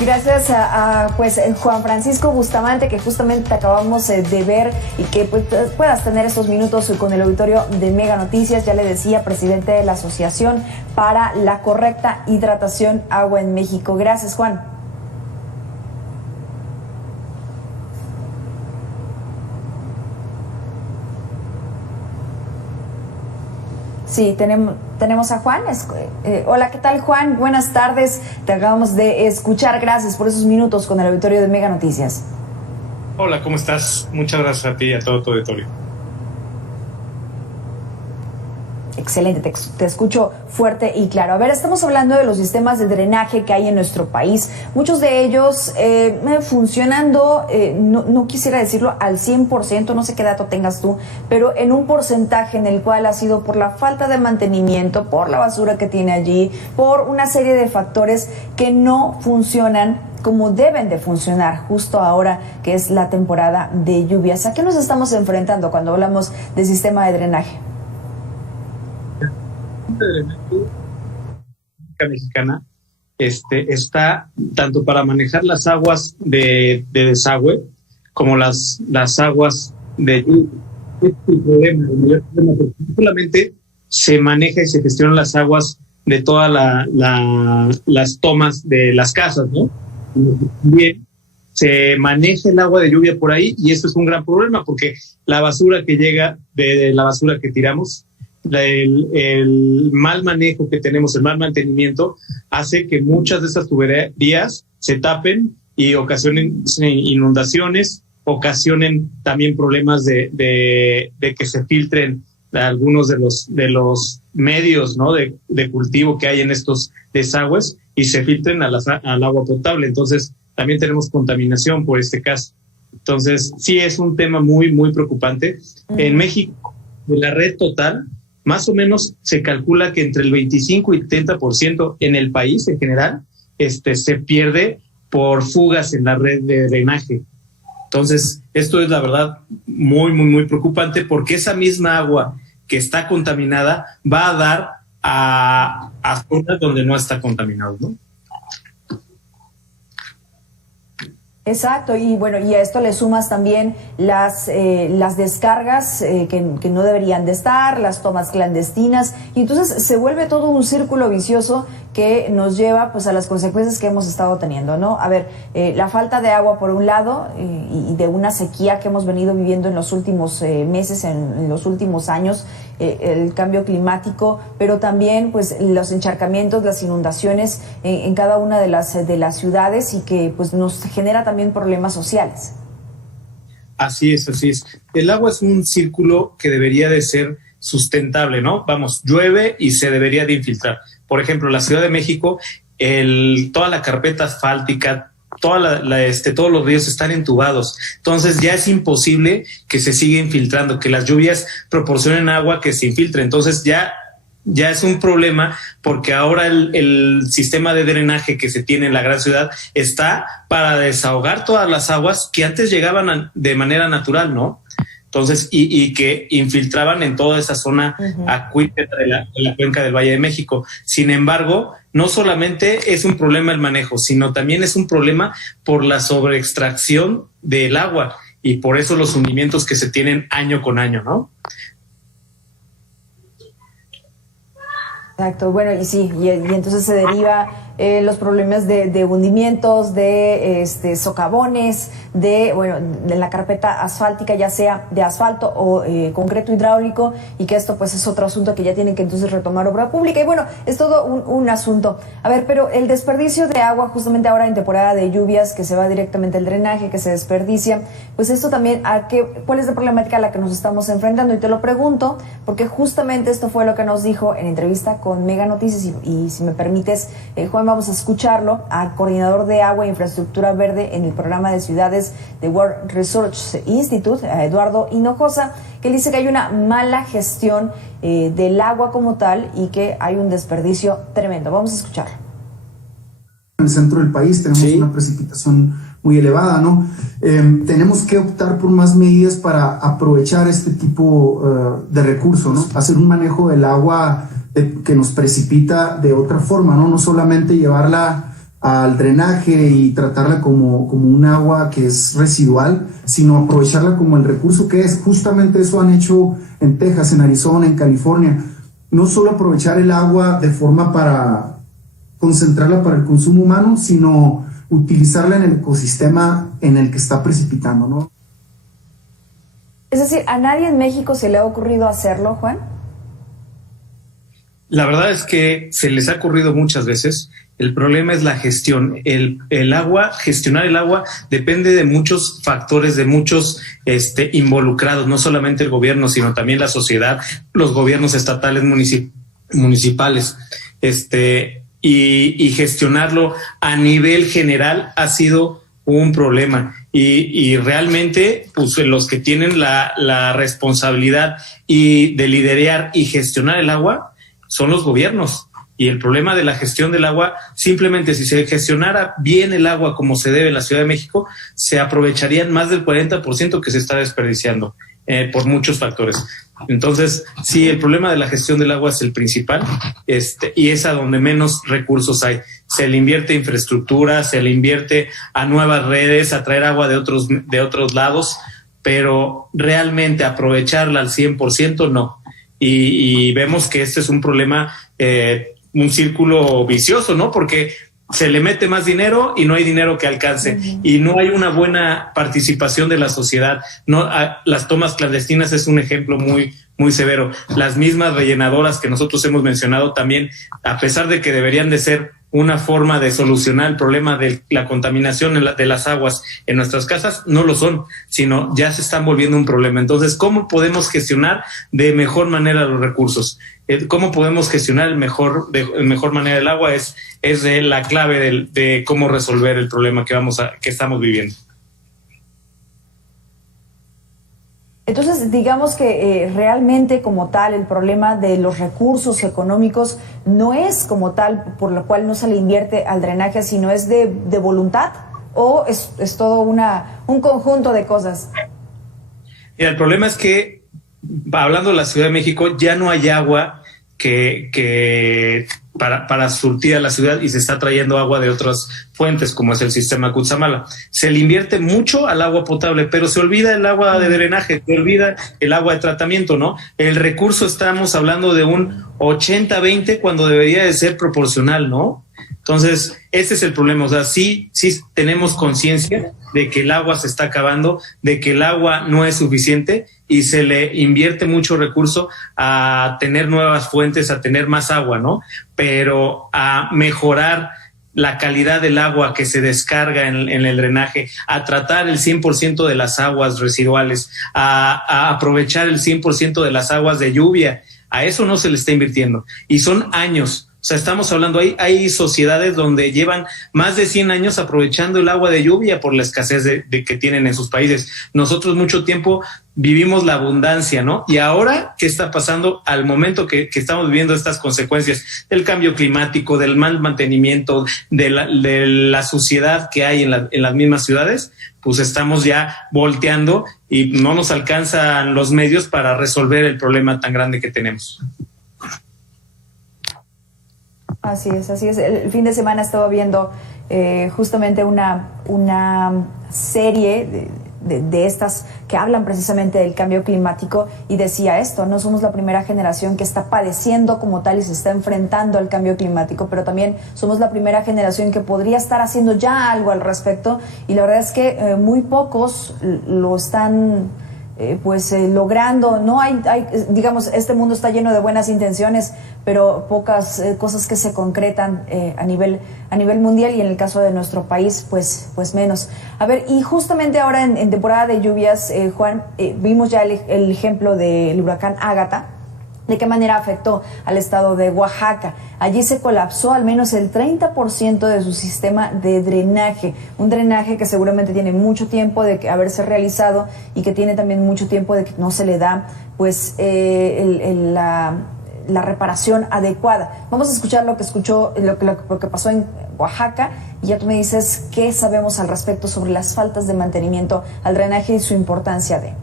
Gracias a Juan Francisco Bustamante, que justamente te acabamos de ver, y que pues, puedas tener estos minutos con el auditorio de Mega Noticias. Ya le decía, presidente de la Asociación para la Correcta Hidratación Agua en México. Gracias, Juan. Sí, tenemos a Juan. Hola, ¿qué tal, Juan? Buenas tardes. Te acabamos de escuchar. Gracias por esos minutos con el auditorio de Mega Noticias. Hola, ¿cómo estás? Muchas gracias a ti y a todo tu auditorio. Excelente, te escucho fuerte y claro. A ver, estamos hablando de los sistemas de drenaje que hay en nuestro país. Muchos de ellos funcionando, no quisiera decirlo al 100%, no sé qué dato tengas tú, pero en un porcentaje en el cual ha sido por la falta de mantenimiento, por la basura que tiene allí, por una serie de factores que no funcionan como deben de funcionar justo ahora que es la temporada de lluvias. ¿A qué nos estamos enfrentando cuando hablamos de sistema de drenaje? De drenaje mexicana está tanto para manejar las aguas de desagüe como las aguas de lluvia. Este es el problema, el mayor problema, porque no solamente se maneja y se gestionan las aguas de todas las tomas de las casas, ¿no? También se maneja el agua de lluvia por ahí, y esto es un gran problema porque la basura que llega de la basura que tiramos, el mal manejo que tenemos, el mal mantenimiento, hace que muchas de estas tuberías se tapen y ocasionen inundaciones, ocasionen también problemas de que se filtren algunos de los medios, ¿no?, de cultivo que hay en estos desagües y se filtren al agua potable. Entonces también tenemos contaminación por este caso. Entonces sí es un tema muy, muy preocupante. En México, de la red total, más o menos se calcula que entre el 25 y 30% en el país en general se pierde por fugas en la red de drenaje. Entonces, esto es la verdad muy, muy, muy preocupante, porque esa misma agua que está contaminada va a dar a zonas donde no está contaminado, ¿no? Exacto, y bueno, y a esto le sumas también las descargas que no deberían de estar, las tomas clandestinas, y entonces se vuelve todo un círculo vicioso que nos lleva pues a las consecuencias que hemos estado teniendo, ¿no? A ver, la falta de agua por un lado, y de una sequía que hemos venido viviendo en los últimos meses, en los últimos años, el cambio climático, pero también pues los encharcamientos, las inundaciones en cada una de las ciudades, y que pues nos genera también problemas sociales. Así es, así es. El agua es un círculo que debería de ser sustentable, ¿no? Vamos, llueve y se debería de infiltrar. Por ejemplo, la Ciudad de México, toda la carpeta asfáltica, todos los ríos están entubados. Entonces ya es imposible que se siga infiltrando, que las lluvias proporcionen agua que se infiltre. Entonces ya es un problema, porque ahora el sistema de drenaje que se tiene en la gran ciudad está para desahogar todas las aguas que antes llegaban de manera natural, ¿no? Entonces, y que infiltraban en toda esa zona acuífera de la cuenca del Valle de México. Sin embargo, no solamente es un problema el manejo, sino también es un problema por la sobreextracción del agua, y por eso los hundimientos que se tienen año con año, ¿no? Exacto, bueno, y sí, y entonces se deriva los problemas de hundimientos, de socavones, de la carpeta asfáltica, ya sea de asfalto o concreto hidráulico, y que esto pues es otro asunto que ya tienen que entonces retomar obra pública, y bueno, es todo un asunto. A ver, pero el desperdicio de agua, justamente ahora en temporada de lluvias, que se va directamente al drenaje, que se desperdicia, pues esto también, ¿cuál es la problemática a la que nos estamos enfrentando? Y te lo pregunto porque justamente esto fue lo que nos dijo en entrevista con Mega Noticias, y si me permites, Juan, vamos a escucharlo, al coordinador de agua e infraestructura verde en el programa de ciudades de World Resource Institute, a Eduardo Hinojosa, que dice que hay una mala gestión del agua como tal, y que hay un desperdicio tremendo. Vamos a escucharlo. En el centro del país tenemos una precipitación muy elevada, ¿no? Tenemos que optar por más medidas para aprovechar este tipo de recursos, ¿no? Hacer un manejo del agua que nos precipita de otra forma, ¿no? No solamente llevarla al drenaje y tratarla como un agua que es residual, sino aprovecharla como el recurso que es. Justamente eso han hecho en Texas, en Arizona, en California. No solo aprovechar el agua de forma para concentrarla para el consumo humano, sino utilizarla en el ecosistema en el que está precipitando, ¿no? Es decir, ¿a nadie en México se le ha ocurrido hacerlo, Juan? La verdad es que se les ha ocurrido muchas veces. El problema es la gestión. El agua, gestionar el agua depende de muchos factores, de muchos involucrados, no solamente el gobierno, sino también la sociedad, los gobiernos estatales, municipales. Y gestionarlo a nivel general ha sido un problema. Y realmente, pues los que tienen la responsabilidad de liderar y gestionar el agua son los gobiernos. Y el problema de la gestión del agua, simplemente si se gestionara bien el agua como se debe en la Ciudad de México, se aprovecharían más del 40% que se está desperdiciando por muchos factores. Entonces, sí, el problema de la gestión del agua es el principal, y es a donde menos recursos hay. Se le invierte a infraestructura, se le invierte a nuevas redes, a traer agua de otros lados, pero realmente aprovecharla al 100% no. Y vemos que este es un problema, un círculo vicioso, ¿no? Porque se le mete más dinero y no hay dinero que alcance. Uh-huh. Y no hay una buena participación de la sociedad. No, las tomas clandestinas es un ejemplo muy, muy severo. Las mismas rellenadoras que nosotros hemos mencionado también, a pesar de que deberían de ser una forma de solucionar el problema de la contaminación de las aguas en nuestras casas, no lo son, sino ya se están volviendo un problema. Entonces, ¿cómo podemos gestionar de mejor manera los recursos? ¿Cómo podemos gestionar de mejor manera el agua? Es la clave de cómo resolver el problema que estamos viviendo. Entonces, digamos que realmente como tal el problema de los recursos económicos no es como tal por lo cual no se le invierte al drenaje, sino es de voluntad, o es todo un conjunto de cosas. Mira, el problema es que, hablando de la Ciudad de México, ya no hay agua para surtir a la ciudad, y se está trayendo agua de otras fuentes, como es el sistema Cutzamala. Se le invierte mucho al agua potable, pero se olvida el agua de drenaje, se olvida el agua de tratamiento, ¿no? El recurso, estamos hablando de un 80-20 cuando debería de ser proporcional, ¿no? Entonces, este es el problema. O sea, sí tenemos conciencia de que el agua se está acabando, de que el agua no es suficiente, y se le invierte mucho recurso a tener nuevas fuentes, a tener más agua, ¿no? Pero a mejorar la calidad del agua que se descarga en el drenaje, a tratar el 100% de las aguas residuales, a aprovechar el 100% de las aguas de lluvia, a eso no se le está invirtiendo. Y son años. O sea, estamos hablando, hay sociedades donde llevan más de 100 años aprovechando el agua de lluvia por la escasez de que tienen en sus países. Nosotros mucho tiempo vivimos la abundancia, ¿no? Y ahora, ¿qué está pasando al momento que estamos viviendo estas consecuencias del cambio climático, del mal mantenimiento, de la suciedad que hay en las mismas ciudades? Pues estamos ya volteando y no nos alcanzan los medios para resolver el problema tan grande que tenemos. Así es, así es. El fin de semana estaba viendo justamente una serie de estas que hablan precisamente del cambio climático, y decía esto: no somos la primera generación que está padeciendo como tal y se está enfrentando al cambio climático, pero también somos la primera generación que podría estar haciendo ya algo al respecto, y la verdad es que muy pocos lo están logrando. No hay, digamos, este mundo está lleno de buenas intenciones, pero pocas cosas que se concretan a nivel mundial, y en el caso de nuestro país, pues menos. A ver, y justamente ahora en temporada de lluvias, Juan, vimos ya el ejemplo del huracán Ágata, de qué manera afectó al estado de Oaxaca. Allí se colapsó al menos el 30% de su sistema de drenaje, un drenaje que seguramente tiene mucho tiempo de haberse realizado, y que tiene también mucho tiempo de que no se le da pues la reparación adecuada. Vamos a escuchar lo que pasó en Oaxaca, y ya tú me dices qué sabemos al respecto sobre las faltas de mantenimiento al drenaje y su importancia de...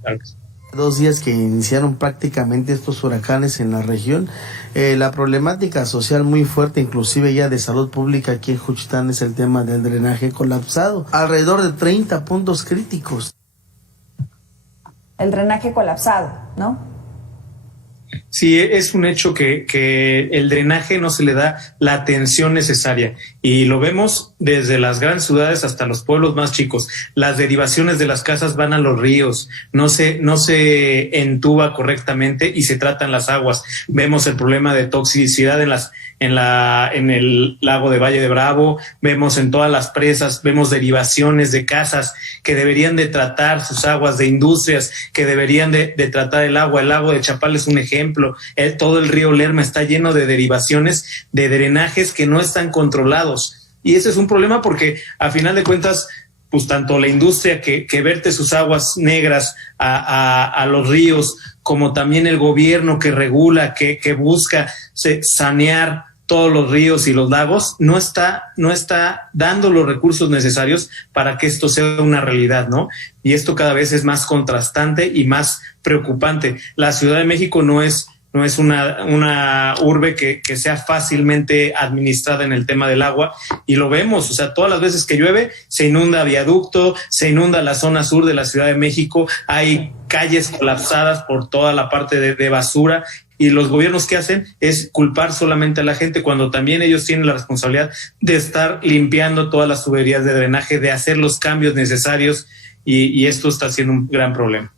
Claro que sí. 2 días que iniciaron prácticamente estos huracanes en la región, la problemática social muy fuerte, inclusive ya de salud pública aquí en Juchitán, es el tema del drenaje colapsado, alrededor de 30 puntos críticos. El drenaje colapsado, ¿no? Sí, es un hecho que el drenaje no se le da la atención necesaria y lo vemos desde las grandes ciudades hasta los pueblos más chicos. Las derivaciones de las casas van a los ríos, no se entuba correctamente y se tratan las aguas. Vemos el problema de toxicidad en el lago de Valle de Bravo, vemos en todas las presas, vemos derivaciones de casas que deberían de tratar sus aguas, de industrias que deberían de tratar el agua. El lago de Chapala es un ejemplo. Todo el río Lerma está lleno de derivaciones de drenajes que no están controlados. Y ese es un problema porque, a final de cuentas, pues tanto la industria que verte sus aguas negras a los ríos, como también el gobierno que regula, que busca sanear todos los ríos y los lagos, no está dando los recursos necesarios para que esto sea una realidad, ¿no? Y esto cada vez es más contrastante y más preocupante. La Ciudad de México no es una urbe que sea fácilmente administrada en el tema del agua, y lo vemos, o sea, todas las veces que llueve se inunda Viaducto, se inunda la zona sur de la Ciudad de México, hay calles colapsadas por toda la parte de basura. Y los gobiernos, ¿qué hacen? Es culpar solamente a la gente, cuando también ellos tienen la responsabilidad de estar limpiando todas las tuberías de drenaje, de hacer los cambios necesarios, y esto está siendo un gran problema.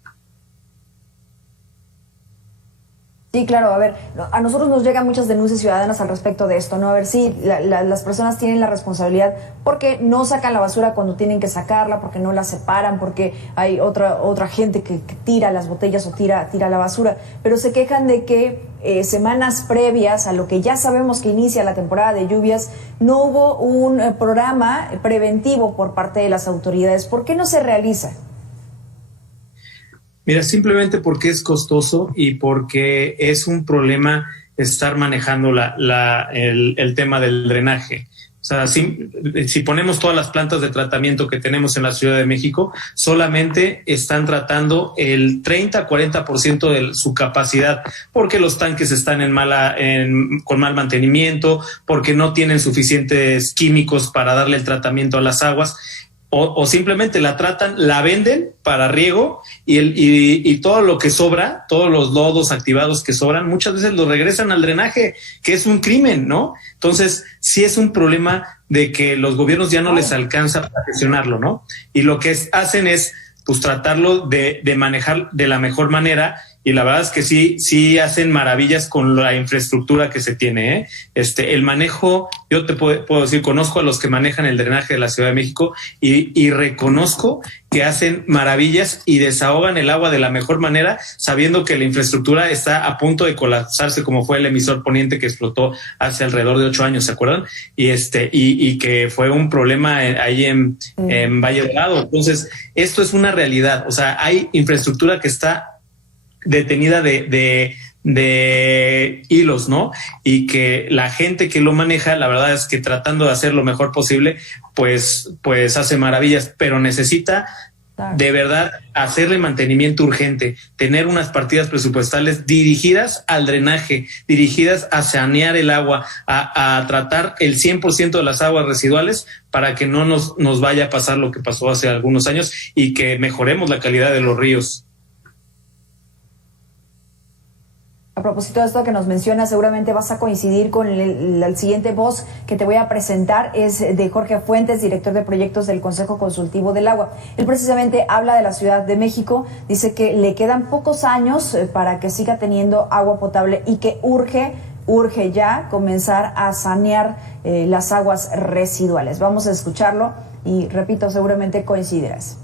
Sí, claro, a ver, a nosotros nos llegan muchas denuncias ciudadanas al respecto de esto, ¿no? A ver si las personas tienen la responsabilidad porque no sacan la basura cuando tienen que sacarla, porque no la separan, porque hay otra gente que tira las botellas o tira la basura, pero se quejan de que semanas previas a lo que ya sabemos que inicia la temporada de lluvias, no hubo un programa preventivo por parte de las autoridades. ¿Por qué no se realiza? Mira, simplemente porque es costoso y porque es un problema estar manejando el tema del drenaje. O sea, si ponemos todas las plantas de tratamiento que tenemos en la Ciudad de México, solamente están tratando el 30-40% de su capacidad, porque los tanques están con mal mantenimiento, porque no tienen suficientes químicos para darle el tratamiento a las aguas. O simplemente la tratan, la venden para riego y todo lo que sobra, todos los lodos activados que sobran, muchas veces los regresan al drenaje, que es un crimen, ¿no? Entonces, sí es un problema de que los gobiernos ya no les alcanza para gestionarlo, ¿no? Y lo que hacen es, pues, tratarlo de manejar de la mejor manera. Y la verdad es que sí hacen maravillas con la infraestructura que se tiene, ¿eh? El manejo, yo te puedo decir, conozco a los que manejan el drenaje de la Ciudad de México y reconozco que hacen maravillas y desahogan el agua de la mejor manera, sabiendo que la infraestructura está a punto de colapsarse, como fue el emisor poniente que explotó hace alrededor de 8 años, ¿se acuerdan? Y que fue un problema ahí en Valle Dorado. Entonces, esto es una realidad. O sea, hay infraestructura que está detenida de hilos, ¿no? Y que la gente que lo maneja, la verdad es que tratando de hacer lo mejor posible, pues hace maravillas, pero necesita de verdad hacerle mantenimiento urgente, tener unas partidas presupuestales dirigidas al drenaje, dirigidas a sanear el agua, a tratar el 100% de las aguas residuales, para que no nos vaya a pasar lo que pasó hace algunos años y que mejoremos la calidad de los ríos. A propósito de esto que nos mencionas, seguramente vas a coincidir con el siguiente voz que te voy a presentar, es de Jorge Fuentes, director de proyectos del Consejo Consultivo del Agua. Él precisamente habla de la Ciudad de México, dice que le quedan pocos años para que siga teniendo agua potable y que urge ya comenzar a sanear las aguas residuales. Vamos a escucharlo y, repito, seguramente coincidirás.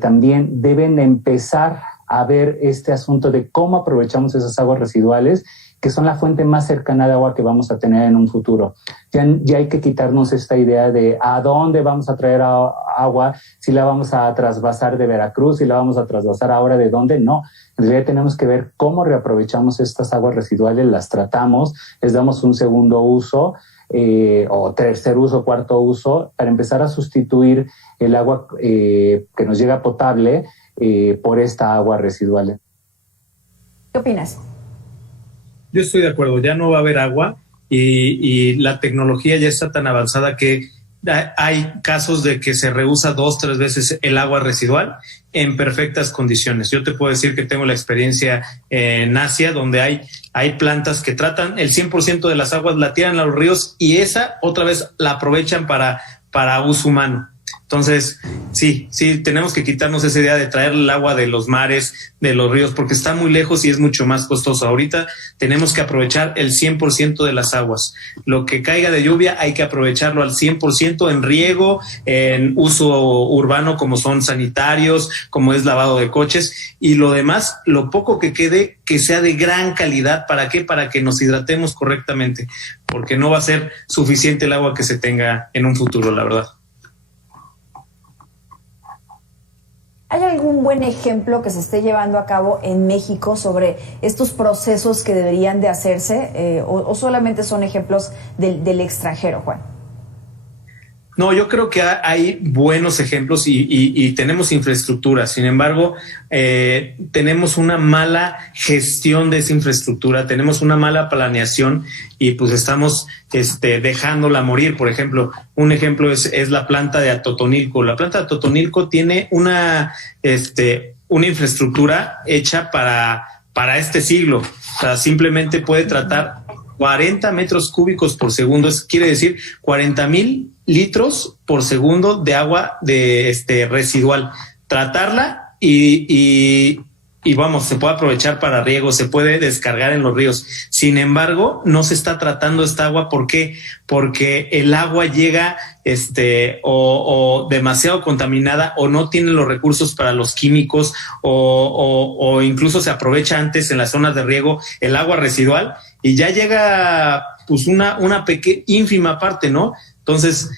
También deben empezar a ver este asunto de cómo aprovechamos esas aguas residuales, que son la fuente más cercana de agua que vamos a tener en un futuro. Ya hay que quitarnos esta idea de a dónde vamos a traer agua, si la vamos a trasvasar de Veracruz, si la vamos a trasvasar ahora de dónde. No, en realidad tenemos que ver cómo reaprovechamos estas aguas residuales, las tratamos, les damos un segundo uso, o tercer uso, cuarto uso, para empezar a sustituir el agua que nos llega potable por esta agua residual. ¿Qué opinas? Yo estoy de acuerdo, ya no va a haber agua y la tecnología ya está tan avanzada que hay casos de que se reusa 2-3 veces el agua residual en perfectas condiciones. Yo te puedo decir que tengo la experiencia en Asia, donde hay plantas que tratan el 100% de las aguas, la tiran a los ríos y esa otra vez la aprovechan para uso humano. Entonces, sí, tenemos que quitarnos esa idea de traer el agua de los mares, de los ríos, porque está muy lejos y es mucho más costoso. Ahorita tenemos que aprovechar el 100% de las aguas. Lo que caiga de lluvia hay que aprovecharlo al 100% en riego, en uso urbano, como son sanitarios, como es lavado de coches, y lo demás, lo poco que quede, que sea de gran calidad. ¿Para qué? Para que nos hidratemos correctamente, porque no va a ser suficiente el agua que se tenga en un futuro, la verdad. ¿Hay algún buen ejemplo que se esté llevando a cabo en México sobre estos procesos que deberían de hacerse o solamente son ejemplos del extranjero, Juan? No, yo creo que hay buenos ejemplos y tenemos infraestructura. Sin embargo, tenemos una mala gestión de esa infraestructura, tenemos una mala planeación y pues estamos dejándola morir. Por ejemplo, un ejemplo es la planta de Atotonilco. La planta de Atotonilco tiene una infraestructura hecha para este siglo. O sea, simplemente puede tratar 40 metros cúbicos por segundo, quiere decir 40,000 litros por segundo de agua residual. Tratarla y vamos, se puede aprovechar para riego, se puede descargar en los ríos. Sin embargo, no se está tratando esta agua. ¿Por qué? Porque el agua llega o demasiado contaminada o no tiene los recursos para los químicos o incluso se aprovecha antes en las zonas de riego el agua residual y ya llega pues una ínfima parte, ¿no? Entonces,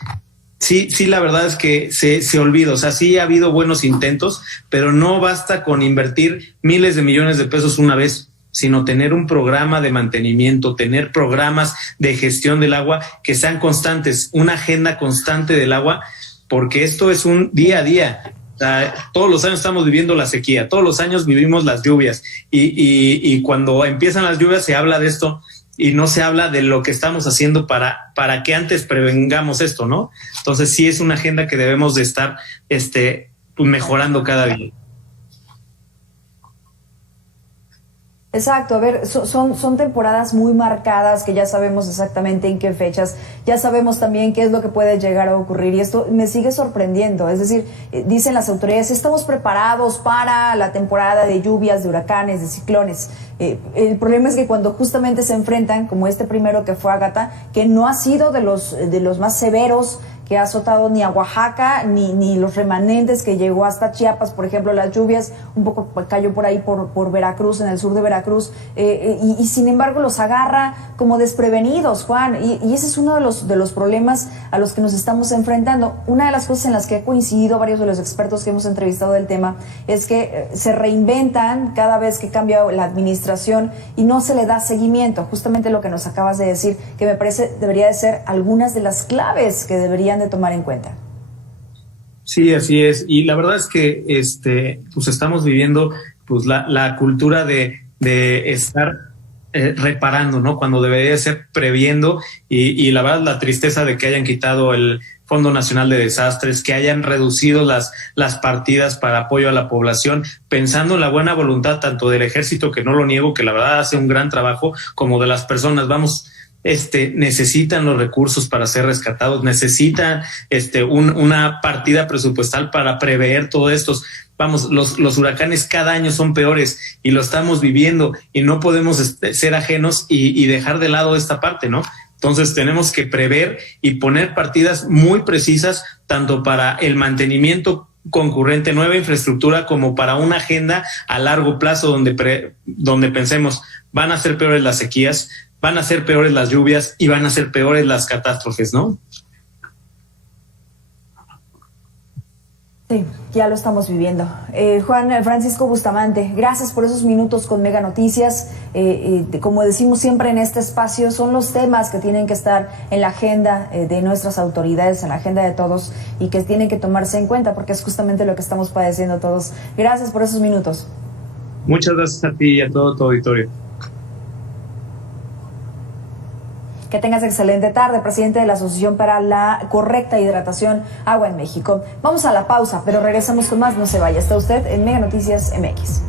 sí, la verdad es que se olvida. O sea, sí ha habido buenos intentos, pero no basta con invertir miles de millones de pesos una vez, sino tener un programa de mantenimiento, tener programas de gestión del agua que sean constantes, una agenda constante del agua, porque esto es un día a día. O sea, todos los años estamos viviendo la sequía, todos los años vivimos las lluvias y cuando empiezan las lluvias se habla de esto y no se habla de lo que estamos haciendo para que antes prevengamos esto, ¿no? Entonces sí es una agenda que debemos de estar mejorando cada día. Exacto, a ver, son temporadas muy marcadas que ya sabemos exactamente en qué fechas, ya sabemos también qué es lo que puede llegar a ocurrir y esto me sigue sorprendiendo. Es decir, dicen las autoridades, estamos preparados para la temporada de lluvias, de huracanes, de ciclones. El problema es que cuando justamente se enfrentan, como este primero que fue Ágata, que no ha sido de los más severos que ha azotado ni a Oaxaca, ni los remanentes que llegó hasta Chiapas, por ejemplo, las lluvias, un poco cayó por ahí por Veracruz, en el sur de Veracruz, y sin embargo los agarra como desprevenidos, Juan, y ese es uno de los problemas a los que nos estamos enfrentando. Una de las cosas en las que he coincidido varios de los expertos que hemos entrevistado del tema es que se reinventan cada vez que cambia la administración y no se le da seguimiento, justamente lo que nos acabas de decir, que me parece debería de ser algunas de las claves que deberían de tomar en cuenta. Sí, así es. Y la verdad es que pues estamos viviendo pues la cultura de estar reparando, ¿no? Cuando debería ser previendo y la verdad la tristeza de que hayan quitado el Fondo Nacional de Desastres, que hayan reducido las partidas para apoyo a la población, pensando en la buena voluntad tanto del ejército, que no lo niego, que la verdad hace un gran trabajo, como de las personas. Vamos, necesitan los recursos para ser rescatados, necesitan una partida presupuestal para prever todo esto. Vamos, los huracanes cada año son peores y lo estamos viviendo y no podemos ser ajenos y dejar de lado esta parte, ¿no? Entonces tenemos que prever y poner partidas muy precisas tanto para el mantenimiento concurrente, nueva infraestructura, como para una agenda a largo plazo donde pensemos, van a ser peores las sequías, van a ser peores las lluvias y van a ser peores las catástrofes, ¿no? Sí, ya lo estamos viviendo. Juan Francisco Bustamante, gracias por esos minutos con Mega Noticias. Como decimos siempre en este espacio, son los temas que tienen que estar en la agenda de nuestras autoridades, en la agenda de todos y que tienen que tomarse en cuenta porque es justamente lo que estamos padeciendo todos. Gracias por esos minutos. Muchas gracias a ti y a todo tu auditorio. Que tengas excelente tarde, presidente de la Asociación para la Correcta Hidratación Agua en México. Vamos a la pausa, pero regresamos con más. No se vaya. Está usted en Mega Noticias MX.